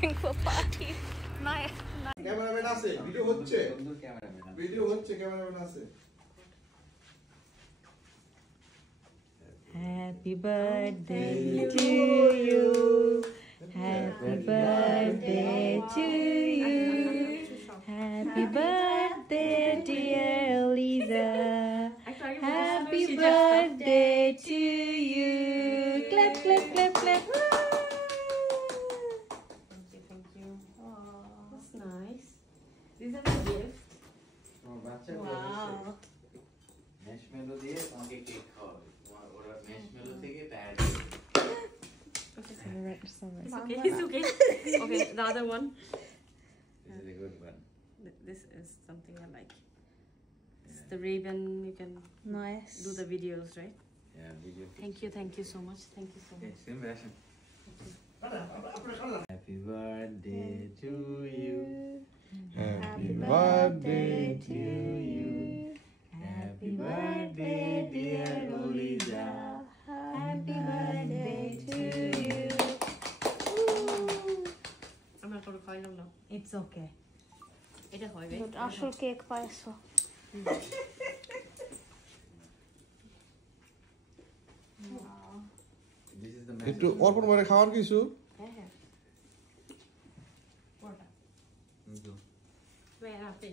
Thankful party. Nice. Cameraman আছে video হচ্ছে cameraman আছে Happy birthday to you. Happy birthday to you. Happy birthday dear Lisa. Happy birthday to you. Clap clap clap clap. Thank you. Oh, that's nice. These are the gift. Wow. Marshmallow দিয়ে তোমাকে cake খাওয়াবে তোমার ওরা marshmallow থেকে pad It's okay. Okay, the other one. This is a good one. This is something I like. It's the ribbon. You can Nice. do the videos, right? Yeah, video. Thank you so much. Thank you so much. Same version. Happy birthday to you. Happy birthday to you. Happy birthday dear Lisa. Happy birthday to you. I'm not going to call them now. It's okay. এটা হবে আসল cake পাইছো This is the একটু অর্পণ করে খাওয়ার কিছু হ্যাঁ ওটা where are they?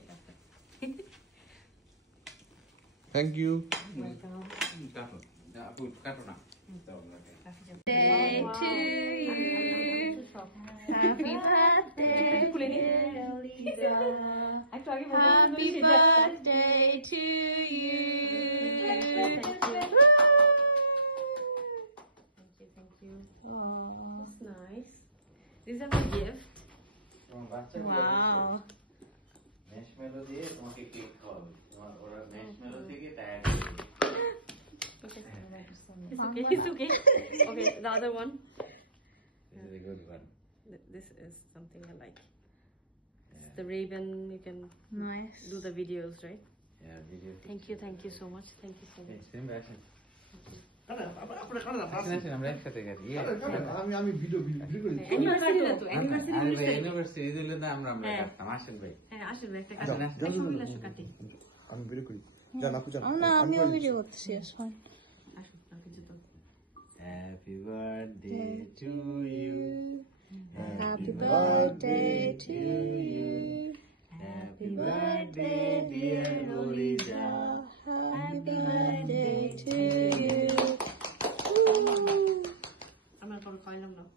Thank you Welcome. কাটো না Day to you. Happy birthday, dear Lisa. Happy birthday to you. Thank you. Oh, That's nice. These are my gift. তোমার বাচ্চা wow. marshmallow দিয়ে তোমাকে কেক খাওয়াবে তোমার ওরা marshmallow থেকে pad It's okay. Okay, the other one. This is a good one. This is something I like. It's the ribbon. You can Nice. do the videos, right? Yeah, video. Thank you so much. Thank you so much. Same version. আমি আমরা একসাথে করি আমি video করি Anniversary না তো, anniversary হলে university দিলে না আমরা কাটতাম আসেন ভাই হ্যাঁ আসলে একটা কাটি একটা মিলে আসো কাটি আমি ভিডিও করি জান আপু জান না আমিও ভিডিও করতেছি ফাইন আসো কাটি জুতো Happy birthday to you. Happy birthday to you. Happy birthday dear Lisa. Happy birthday to you. I'm not going to call them now.